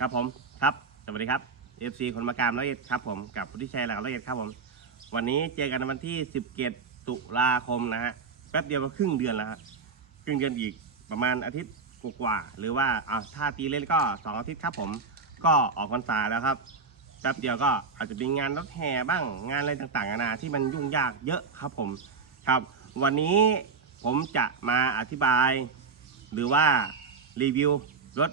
ครับผมครับสวัสดีครับ FC คนมากรามร้อยเอ็ดครับผมกับพุทธิชัยหลักร้อยเอ็ดครับผม วันนี้เจอกันในวันที่ 17 ตุลาคมนะฮะแป๊บเดียวก็ครึ่งเดือนแล้วฮะครึ่งเดือนอีกประมาณอาทิตย์กว่าๆหรือว่าอ่าถ้าตีเล่นก็ 2 อาทิตย์ครับผม ก็ออกพรรษาแล้วครับแป๊บเดียวก็อาจจะมีงานรถแห่บ้างงานอะไรต่างๆนานาที่มันยุ่งยากเยอะครับผมครับ วันนี้ผมจะมาอธิบาย หรือว่ารีวิวรถ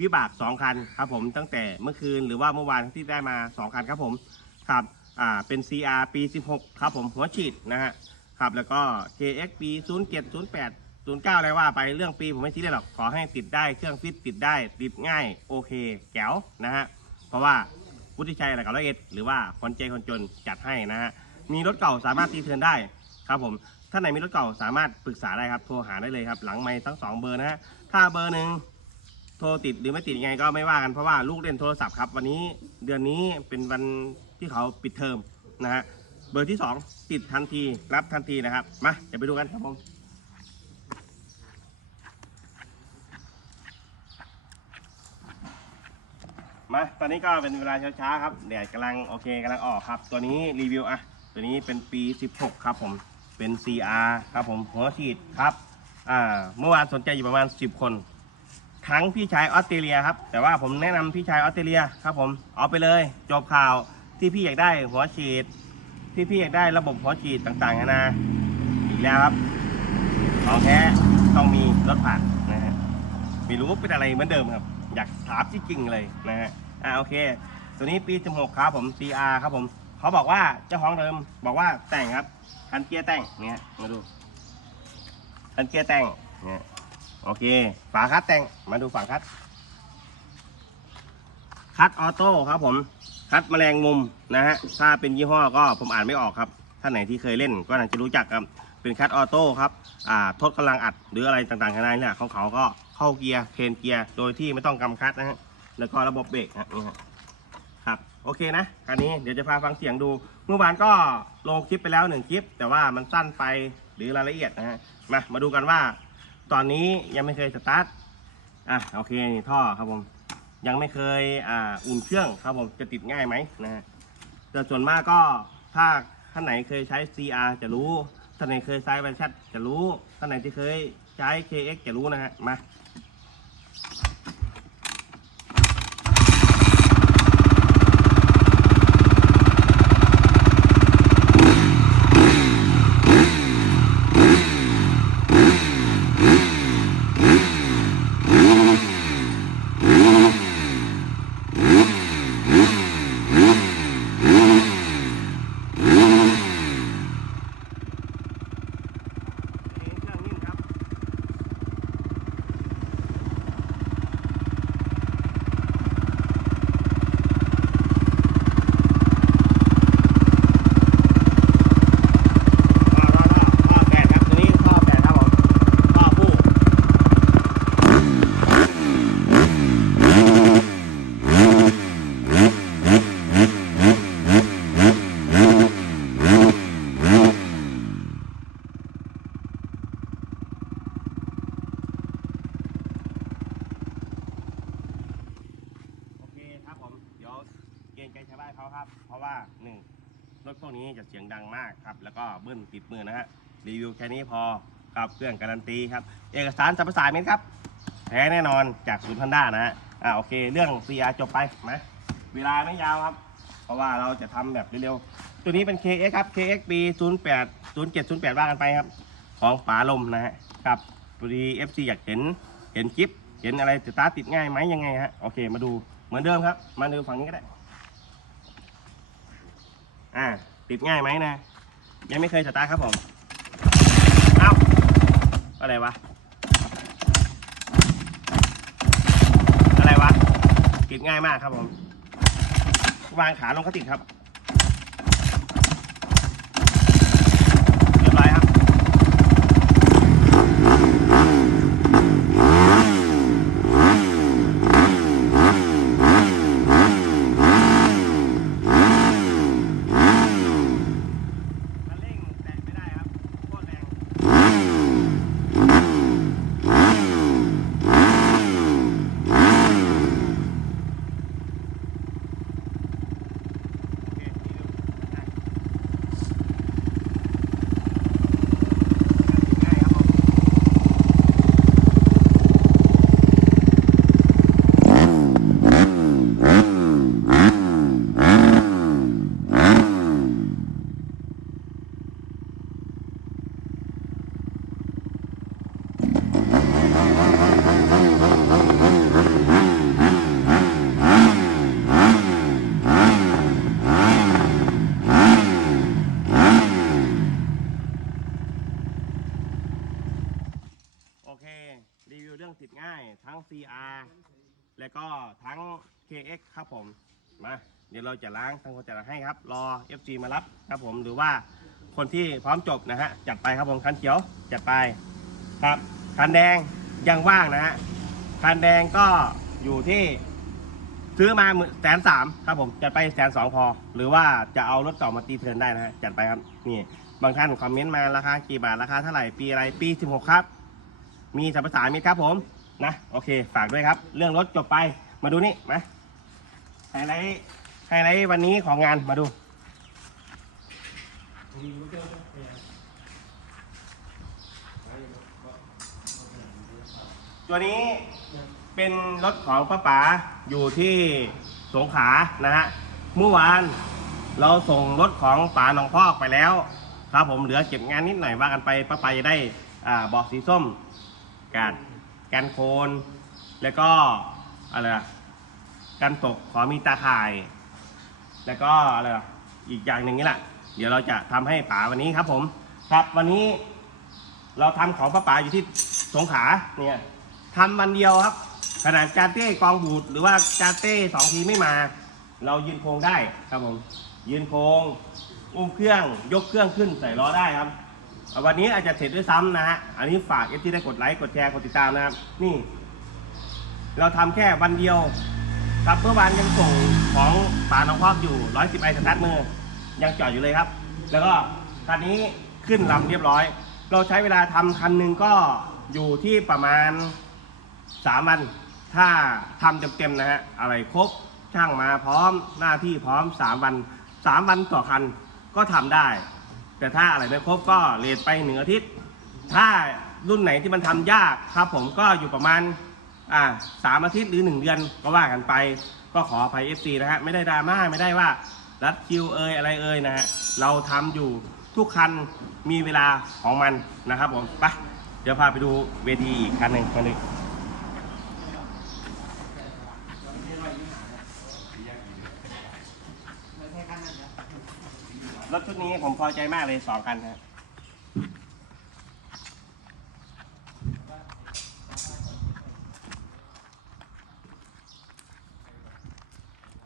วิบาก 2 คันครับผมตั้งแต่เมื่อคืนหรือว่าเมื่อวานที่ได้มา 2 คันครับผมครับอ่าเป็น CR ปี 16 ครับผมหัวฉีดนะฮะครับแล้วก็ KX ปี 07 08 09 อะไรว่าไปเรื่องปีผมไม่ชี้ได้หรอกขอให้ติดได้เครื่องฟิตติดได้ติดง่ายโอเคแจ๋วนะฮะเพราะว่าวุฒิชัยอะไรกับร้อยเอ็ดหรือว่าคนใจคนจนจัดให้นะฮะมีรถเก่าสามารถตีเทินได้ครับผมถ้าไหนมีรถเก่าสามารถปรึกษาได้ครับโทรหาได้เลยครับหลังไม้ทั้งสองเบอร์นะฮะถ้าเบอร์หนึ่ง ทรติดหรือไม่ติดยังไงก็ไม่ว่ากันเพราะว่าลูกเล่นโทรศัพท์ครับ วันนี้เดือนนี้เป็นวันที่เขาปิดเทอมนะฮะเบอร์ที่สองติดทันทีรับทันทีนะครับมาเดี๋ยวไปดูกันครับผมมาตอนนี้ก็เป็นเวลาเช้าๆครับแดดกำลังโอเคกำลังออกครับ ตัวนี้รีวิวอะตัวนี้เป็นปี 16 ครับผมเป็น CR ครับผมหัวฉีดครับอ่าเมื่อวานสนใจอยู่ประมาณ 10 คน ทั้งพี่ชายออสเตรเลียครับ แต่ว่าผมแนะนำพี่ชายออสเตรเลียครับผมเอาไปเลยจบข่าวที่พี่อยากได้หัวฉีด ที่พี่อยากได้ระบบหัวฉีดต่างๆนานาอีกแล้วครับของแท้ต้องมีรถผ่านนะฮะไม่รู้เป็นอะไรเหมือนเดิมครับ อยากถามจริงๆเลยนะฮะอ่าโอเค ตัวนี้ปี16ครับผม CR ครับผมเขาบอกว่าเจ้าของเดิมบอกว่าแต่งครับคันเกียร์แต่งเนี่ยมาดูคันเกียร์แต่งเนี่ย โอเค ฝาคัดแต่ง มาดูฝาคัด คัดออโต้ครับผม คัดแมลงมุมนะฮะ ถ้าเป็นยี่ห้อก็ผมอ่านไม่ออกครับถ้าไหนที่เคยเล่นก็น่าจะรู้จักครับ เป็นคัดออโต้ครับ อ่า ทดกำลังอัดหรืออะไรต่างๆนานาเนี่ยของเขาก็เข้าเกียร์เพนเกียร์ โดยที่ไม่ต้องกำคัดนะฮะ แล้วก็ระบบเบรกนะนี่ฮะครับ โอเคนะคันนี้เดี๋ยวจะพาฟังเสียงดู เมื่อวานก็ลงคลิปไปแล้วหนึ่งคลิป แต่ว่ามันสั้นไปหรือรายละเอียดนะฮะ มา มาดูกันว่า ตอนนี้ยังไม่เคยสตาร์ทอะโอเคนี่ท่อครับผมยังไม่เคยอ่าอุ่นเครื่องครับผมจะติดง่ายไหมนะฮะแต่ส่วนมากก็ถ้าท่านไหนเคยใช้ CR จะรู้ท่านไหนเคยใช้บัญชัดจะรู้ท่านไหนที่เคยใช้ KX จะรู้นะฮะมา เครื่องนิ่มครับ ท่อท่อท่อท่อแปดครับตัวนี้ท่อแปดครับผมท่อผู้โอเคครับผม เดี๋ยวเกรงใจชาวบ้านเขาครับ เพราะว่าหนึ่ง รถพวก นี้จะเสียงดังมากครับแล้วก็เบิ้ลติดมือนะฮะรีวิวแค่นี้พอครับเครื่องการันตีครับ เอกสารสัมปทานมิตครับแท้แน่นอนจากศูนย์พันด้านะฮะอ่าโอเค เรื่อง CR จบไปมาเวลาไม่ยาวครับ เพราะว่าเราจะทำแบบเร็วๆ ตัวนี้เป็น KX ครับ KX ปี08 07 08ว่ากันไปครับ ของป๋าลมนะฮะครับพอดี FC อยากเห็นเห็นคลิป เห็นอะไรสตาร์ทติดง่ายไหมยังไงฮะโอเคมาดูเหมือนเดิมครับ มาดูฝั่งนี้ก็ได้อ่า ติดง่ายไหมนะ ยังไม่เคยสตาร์ทครับผม เอ้า อะไรวะ อะไรวะ ติดง่ายมากครับผม วางขาลงก็ติดครับ เรียบร้อยครับ คันเร่งแตะไม่ได้ครับโคตรแรง R แล้วก็ทั้ง KX ครับผมมาเดี๋ยวเราจะล้างทั้งคนจะให้ครับ รอ FG มารับครับผมหรือว่าคนที่พร้อมจบนะฮะจัดไปครับผมคันเขียวจัดไปครับคันแดงยังว่างนะฮะคันแดงก็อยู่ที่ซื้อมาแสนสามครับผมจัดไปแสนสองพอ หรือว่าจะเอารถเก่ามาตีเทินได้นะฮะจัดไปครับนี่บางท่านคอมเมนต์มาราคากี่บาทราคาเท่าไหร่ปีอะไรปีสิบหกครับ มีสัมปทามิตรครับผม นะโอเค ฝากด้วยครับ เรื่องรถจบไปมาดูนี่มาไฮไลท์ไฮไลท์วันนี้ของงานมาดู ตัวนี้เป็นรถของป้าป๋าอยู่ที่สงขลานะฮะเมื่อวานเราส่งรถของป๋าหนองพอกไปแล้ว ครับผมเหลือเก็บงานนิดหน่อยว่ากันไปป้าป๋าจะได้อ่าบอกสีส้มกาด กันโคน แล้วก็อะไรอะกันตกขอมีตาข่าย แล้วก็อะไรอะอีกอย่างหนึ่งนี่แหละเดี๋ยวเราจะทำให้ป๋าวันนี้ครับผมครับวันนี้เราทำของป้าป๋าอยู่ที่สงขาเนี่ยทำวันเดียวครับ ขนาดจาเต้กองบูดหรือว่าจาเต้สองทีไม่มา เรายืนโครงได้ครับผมยืนโครงอุ้มเครื่องยกเครื่องขึ้นใส่ล้อได้ครับ วันนี้อาจจะเสร็จด้วยซ้ำนะฮะ อันนี้ฝากเอฟที่ได้กดไลค์ กดแชร์ กดติดตามนะครับ นี่ เราทำแค่วันเดียว ครับเมื่อวานยังส่งของป่าน้องพอกอยู่ร้อยสิบไอสตาร์ทมือ ยังจอดอยู่เลยครับ แล้วก็คันนี้ขึ้นลำเรียบร้อย เราใช้เวลาทำคันหนึ่งก็อยู่ที่ประมาณสามวัน ถ้าทำเต็มๆนะฮะ อะไรครบ ช่างมาพร้อม หน้าที่พร้อมสามวันสามวันต่อคันก็ทำได้ แต่ถ้าอะไรไม่ครบก็เลทไปหนึ่งอาทิตย์ ถ้ารุ่นไหนที่มันทำยากครับ ผมก็อยู่ประมาณอ่าสามอาทิตย์หรือหนึ่งเดือนก็ว่ากันไป ก็ขออภัย FC นะฮะไม่ได้ดราม่าไม่ได้ว่ารัดคิวเอยอะไรเอยนะฮะเราทำอยู่ทุกคันมีเวลาของมันนะครับผมไปเดี๋ยวพาไปดูเวทีอีกคันหนึ่งคันหนึ่ง รถชุดนี้ผมพอใจมากเลยสองคันครับ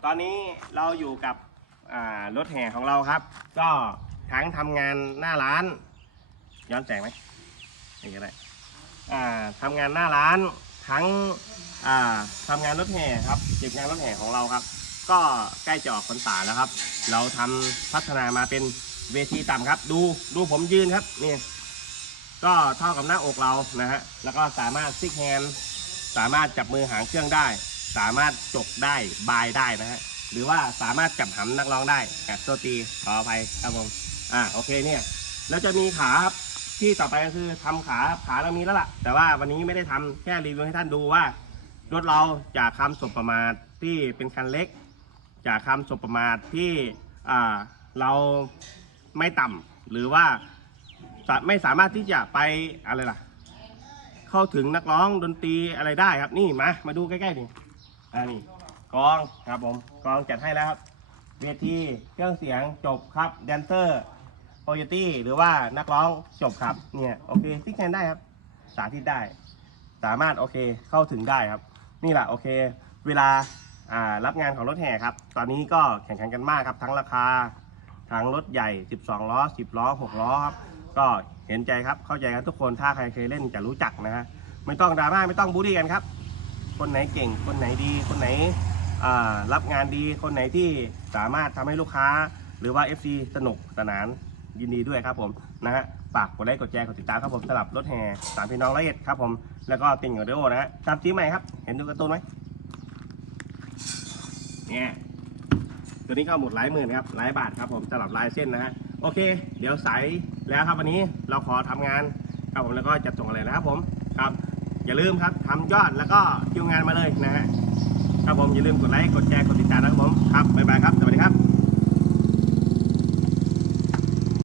ตอนนี้เราอยู่กับรถแห่ของเราครับ ก็ทั้งทำงานหน้าร้าน ย้อนแสงไหมนี่ก็ได้ทำงานหน้าร้านทั้งทำงานรถแห่ครับเก็บงานรถแห่ของเราครับ ก็ใกล้จะออกพรรษาแล้วครับ เราทำพัฒนามาเป็นเวทีต่ำครับ ดูดูผมยืนครับนี่ก็เท่ากับหน้าอกเรานะฮะแล้วก็สามารถซิกแฮนสามารถจับมือหางเครื่องได้ สามารถจกได้บายได้นะฮะหรือว่าสามารถจับหำนักร้องได้แอบโซตีขออภัยครับผมอ่าโอเคเนี่ยแล้วจะมีขาครับที่ต่อไปก็คือทำขาขาเรามีแล้วล่ะ แต่ว่าวันนี้ไม่ได้ทำแค่รีวิวให้ท่านดูว่ารถเราจากคำสบประมาทที่เป็นคันเล็ก จากคำสบประมาทที่เราไม่ต่ำหรือว่าจะไม่สามารถที่จะไปอะไรล่ะ เข้าถึงนักร้องดนตรีอะไรได้ครับนี่มามาดูใกล้ๆนี่อ่านี่กองครับผมกองจัดให้แล้วครับ เวทีเครื่องเสียงจบครับแดนเซอร์โคโยตี้หรือว่านักร้องจบครับเนี่ยโอเคซิกแคนได้ครับสาธิตได้ สามารถโอเคเข้าถึงได้ครับ นี่แหละโอเค เวลา รับงานของรถแห่ครับ ตอนนี้ก็แข่งขันกันมากครับ ทั้งราคา ทั้งรถใหญ่ 12 ล้อ 10 ล้อ 6 ล้อครับ ก็เห็นใจครับ เข้าใจกันทุกคน ถ้าใครเคยเล่นจะรู้จักนะฮะ ไม่ต้องดราม่า ไม่ต้องบูลลี่กันครับ คนไหนเก่ง คนไหนดี คนไหนรับงานดี คนไหนที่สามารถทำให้ลูกค้า หรือว่า FC สนุกสนานยินดีด้วยครับผมนะฮะฝากกดไลค์กดแชร์กดติดตามครับผมสำหรับรถแห่สามพี่น้องละเอียดครับผมแล้วก็ติ่งกับเดโอนะฮะตามจีใหม่ครับ เห็นดูการ์ตูนไหม เนี่ยตัวนี้ก็หมดหลายหมื่นครับหลายบาทครับผมสำหรับลายเส้นนะฮะโอเค เดี๋ยวสายแล้วครับวันนี้เราขอทำงานครับผมแล้วก็จัดส่งอะไรนะครับผมครับ อย่าลืมครับทำยอดแล้วก็คิวงานมาเลยนะฮะครับผมอย่าลืมกดไลค์กดแชร์กดติดตามนะครับผมครับบ๊ายบายครับสวัสดีครับ